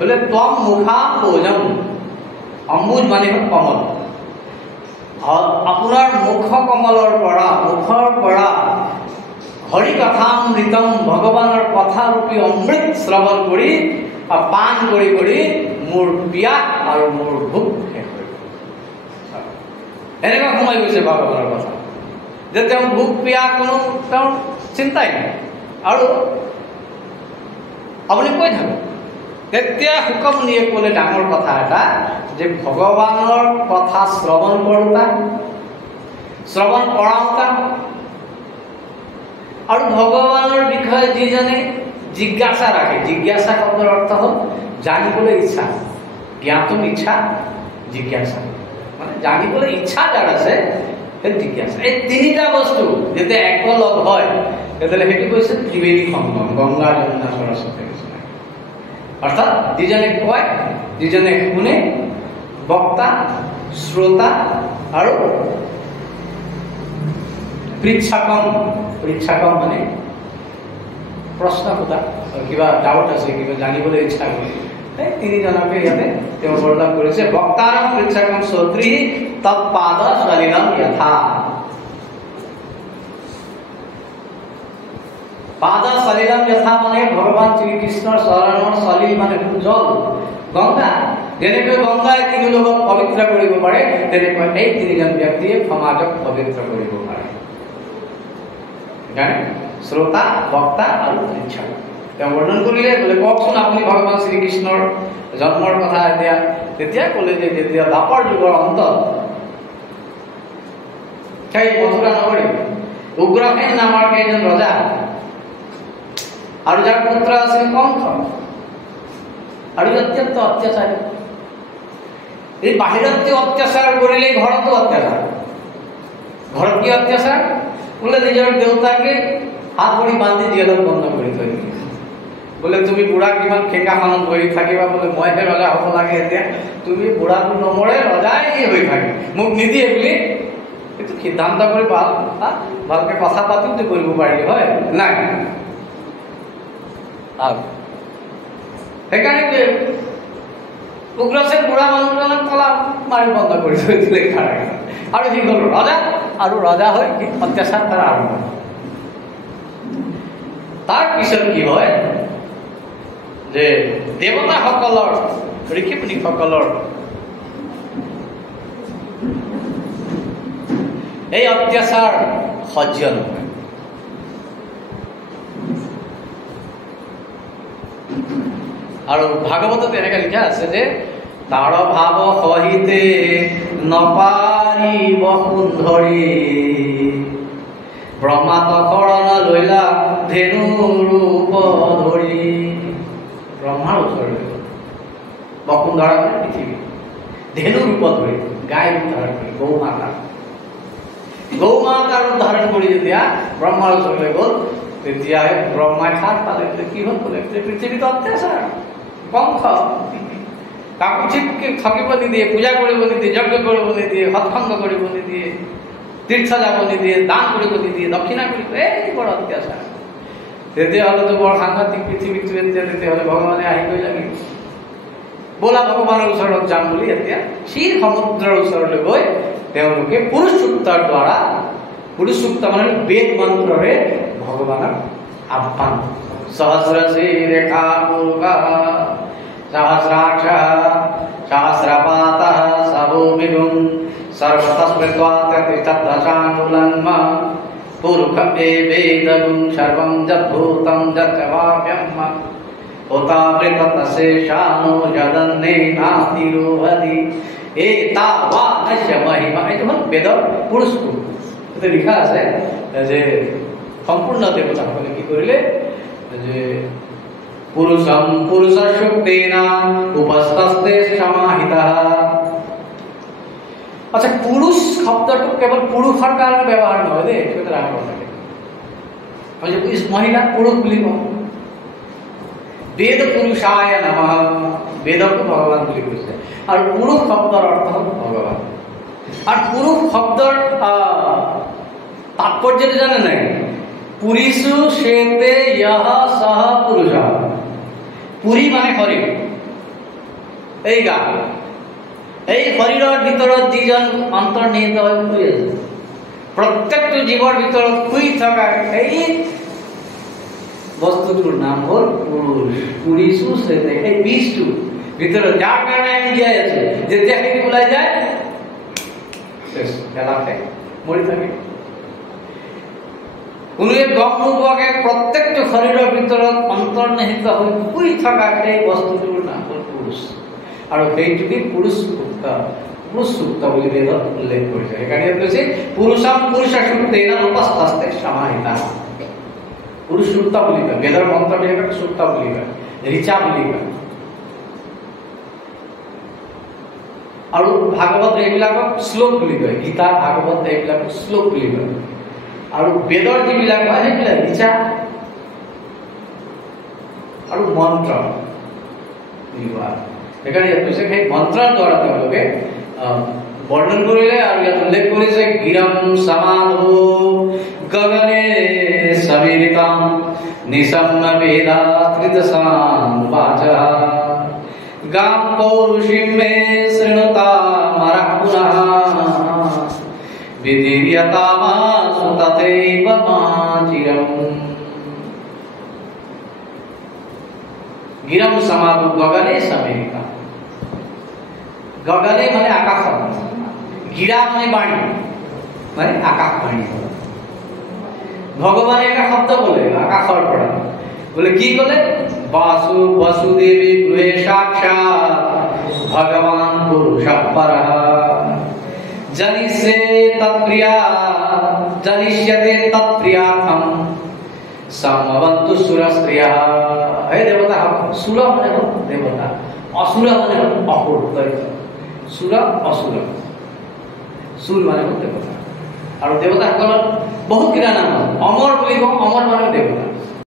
बोले त्वम मुखाम्बोजम, अम्बुज माने कमल, और अपनार मुख कमलर परा मुखर परा हरि कथामृतम भगवानर कथा रूपी अमृत श्रवण करी और पान करी करी मोर पियास और मोर भूख शेष हो এনেকা সোমাই গৈছে ভগৱানৰ কথা যে তেওঁ ভোক পিয়া কোনো তেওঁৰ চিন্তাই নাই আৰু আপুনি কৈ থাকক তেতিয়া হুকমনিয়ে ক'লে ডাঙৰ কথা এটা যে ভগৱানৰ কথা শ্ৰৱণ কৰোঁতা শ্ৰৱণ কৰাওঁতা আৰু ভগৱানৰ বিষয়ে যিজনে জিজ্ঞাসা ৰাখে জিজ্ঞাসা শব্দৰ অৰ্থ হ'ল জানিবলৈ ইচ্ছা জ্ঞাতম ইচ্ছা জিজ্ঞাসা মানে জানিবলৈ ইচ্ছা যাৰ আছে সেই জিজ্ঞাসা এই তিনিটা বস্তু যেতিয়া একলগ হয় তেতিয়াহ'লে সেইটো কৈছে ত্ৰিবেদী সংগম গংগা যমুনা সৰস্বতী অৰ্থাৎ যিজনে কয় যিজনে শুনে বক্তা শ্ৰোতা আৰু পৃচ্ছাকম পৃচ্ছাকম মানে প্ৰশ্ন সোধা কিবা ডাউট আছে কিবা জানিবলৈ ইচ্ছা কৰে এই তিনিজনকে ইয়াতে তেওঁ বৰ্ণনা কৰিছে বক্তাৰম পৃচ্ছাকম শ্ৰোত্ৰী তৎপাদ সলিলম যথা पादा सलिलम यथा माने भगवान श्री कृष्ण शरणर सलिल माने जल गंगा जेनेকৈ गंगाय তিনি লোকক পবিত্ৰ কৰিব পাৰে তেনেকৈ এই তিনিজন ব্যক্তিয়ে সমাজক পবিত্ৰ কৰিব পাৰে জানে শ্ৰোতা বক্তা আৰু পৃচ্ছাক তেওঁ বৰ্ণন কৰিলে বোলে কওকচোন আপুনি ভগৱান শ্ৰী কৃষ্ণৰ জন্মৰ কথা এতিয়া তেতিয়া ক'লে যে যেতিয়া দ্বাপৰ যুগৰ অন্তত সেই মথুৰা নগৰী উগ্ৰসেন নামৰ এজন ৰজা আৰু যাৰ পুত্ৰ আছিল কংস আৰু অত্যন্ত অত্যাচাৰী এই বাহিৰত অত্যাচাৰ কৰিলে ঘৰতো অত্যাচাৰ ঘৰত কি অত্যাচাৰ বোলে নিজৰ দেউতাকে হাত ভৰি বান্ধি জেলত বন্ধ কৰি থৈ দিলে বোলে তুমি বুঢ়া কিমান খেকাখনত বহি থাকিবা বোলে মইহে ৰজা হ'ব লাগে এতিয়া তুমি বুঢ়াটো নমৰে ৰজাই হৈ থাকে মোক নিদিয়ে বুলি এইটো সিদ্ধান্ত কৰি ভালকে কথা পাতিটো কৰিব পাৰিলে হয় নাই সেইকাৰণে উগ্ৰসেন বুঢ়া মানুহজনক কলা মাৰি বন্ধ কৰি থৈ দিলে আৰু সি গ'ল ৰজা আৰু ৰজা হৈ অত্যাচাৰ কৰা আৰম্ভ তাৰ পিছত কি হয় যে দেৱতাসকলৰ ঋষি মুনিসকলৰ এই অত্যাচাৰ সহ্য নহয় আৰু ভাগৱতত এনেকৈ লিখা আছে যে তাৰ ভাৱ সহিতে নপাৰিব সুন্ধৰি ব্ৰহ্মাত শৰণ লৈলা ধেনু ৰূপ ধৰি ব্ৰহ্মাৰ ওচৰলৈ বসুন্ধৰা মানে পৃথিৱী ধেনু ৰূপ ধৰি গাই ৰূপ ধাৰণ কৰি গৌ মাতাৰ ৰূপ ধাৰণ কৰি যেতিয়া ব্ৰহ্মাৰ ওচৰলৈ গ'ল তেতিয়া ব্ৰহ্মাই সাৰ পালে কি হ'ল বোলে পৃথিৱীত অত্যাচাৰ কংস কাকো ঠিককে থাকিব নিদিয়ে পূজা কৰিব নিদিয়ে যজ্ঞ কৰিব নিদিয়ে সৎসংগ কৰিব নিদিয়ে তীৰ্থ যাব নিদিয়ে দান কৰিব নিদিয়ে দক্ষিণা কৰিব এই বৰ অত্যাচাৰ তেতিয়াহ'লেতো বৰ সাংঘাতিক পৃথিৱীটো এতিয়া তেতিয়াহ'লে ভগৱানে আহিবই লাগিব বোলা ভগৱানৰ ওচৰত যাম বুলি এতিয়া ক্ষীৰ সমুদ্ৰৰ ওচৰলৈ গৈ তেওঁলোকে পুৰুষ সূক্তৰ দ্বাৰা পুৰুষ সূক্ত মানে বেদ মন্ত্ৰৰে ভগৱানক আহ্বান सहस्रशीरेखा पूर्वा सहस्राक्ष सहस्रपात सबोमिगुं सर्वतस्मृत्वात्यतिष्ठदशानुलन्म पुरुषं एवेदगुं सर्वं यद्भूतं यच्चवाप्यं उतावृततशेषानो यदन्नेनातिरोहति एतावानस्य महिमा এইটো হ'ল বেদৰ পুৰুষ এতে লিখা আছে যে সম্পূৰ্ণ দেৱতাসকলে কি কৰিলে যে পুৰুষম পুৰুষ শক্তিনা উপস্থিতে সমাহিতা আচ্ছা পুৰুষ শব্দটো কেৱল পুৰুষৰ কাৰণে ব্যৱহাৰ নহয় দেই এইটো ৰাখব লাগে মানে মহিলা পুৰুষ বুলি কওঁ বেদ পুৰুষায় নমঃ বেদক ভগৱান বুলি কৈছে আৰু পুৰুষ শব্দৰ অৰ্থ হ'ল ভগৱান আৰু পুৰুষ শব্দৰ তাৎপৰ্য জানে নাই পুৰিষু শ্বেতে ইহ সহ পুৰুষ পুৰী মানে শৰীৰ এই গান এই শৰীৰৰ ভিতৰত যিজন অন্তৰ্নিহিত হৈ শুই আছে, প্ৰত্যেকটো জীৱৰ ভিতৰত শুই থকা এই বস্তুটোৰ নাম হ'ল পুৰুষ। পুৰিছো সেই বীজটো ভিতৰত, যাৰ কাৰণে আমি জীয়াই আছো। যেতিয়া সেইটো ওলাই যায় এলাহে মৰি থাকে। কোনোৱে গম নোপোৱাকে প্ৰত্যেকটো শৰীৰৰ ভিতৰত অন্তৰ্নিহিত হৈ শুই থকা সেই বস্তুটোৰ নাম হ'ল পুৰুষ। আৰু সেইটোকে পুৰুষ সূক্ত, পুৰুষ সূক্ত বুলি বেদত উল্লেখ কৰিছে। সেইকাৰণে কৈছে পুৰুষাম পুৰুষ সূক্তেন উপস্থিতে সমাহিতা। পুৰুষ সূক্ত বুলি কয়, বেদৰ মন্ত্ৰবিলাকক সূক্ত বুলি কয়, ঋচা বুলি কয়। আৰু ভাগৱত এইবিলাকক শ্লোক বুলি কয়, গীতা ভাগৱত এইবিলাকক শ্লোক বুলি কয়। আৰু বেদৰ যিবিলাক হয় সেইবিলাক ঋচা আৰু মন্ত্ৰ। সেইকাৰণে ইয়াত কৈছে সেই মন্ত্ৰৰ দ্বাৰা তেওঁলোকে বৰ্ণন কৰিলে। আৰু ইয়াত উল্লেখ কৰিছে গিৰম সমাধো গগনে সবিৰিতাম নিসম্ম বেদাত্রিতসাম বাচা গাম পৌরুষিম মে শৃণুতামরঃ পুনঃ বিধির্যতামাসু তথৈব মাচিরম। গিরম সমাধু গগনে সবিরিতাম। গগনে মানে আকাশ, গিরা মানে বাণী, মানে আকাশ বাণী। ভগৱানে এটা শব্দ ক'লে আকাশৰ পৰা, বোলে কি ক'লে? বাসু বসুদেৱী গৃহে সাক্ষাৎ ভগৱান পুৰুষঃ পৰঃ জনিষ্যে তৎপ্রিয়া জনিষ্যতে তৎপ্রিয়াথম সমবন্তু সুরস্ত্রিয়া। হে দেবতা, সুর মানে হল দেবতা, অসুর মানে হল অসুর। সুর অসুর, সুর মানে হল দেবতা। আৰু দেৱতাসকলৰ বহুত কেইটা নাম আছে। অমৰ বুলি কওঁ, অমৰ মানে দেৱতা।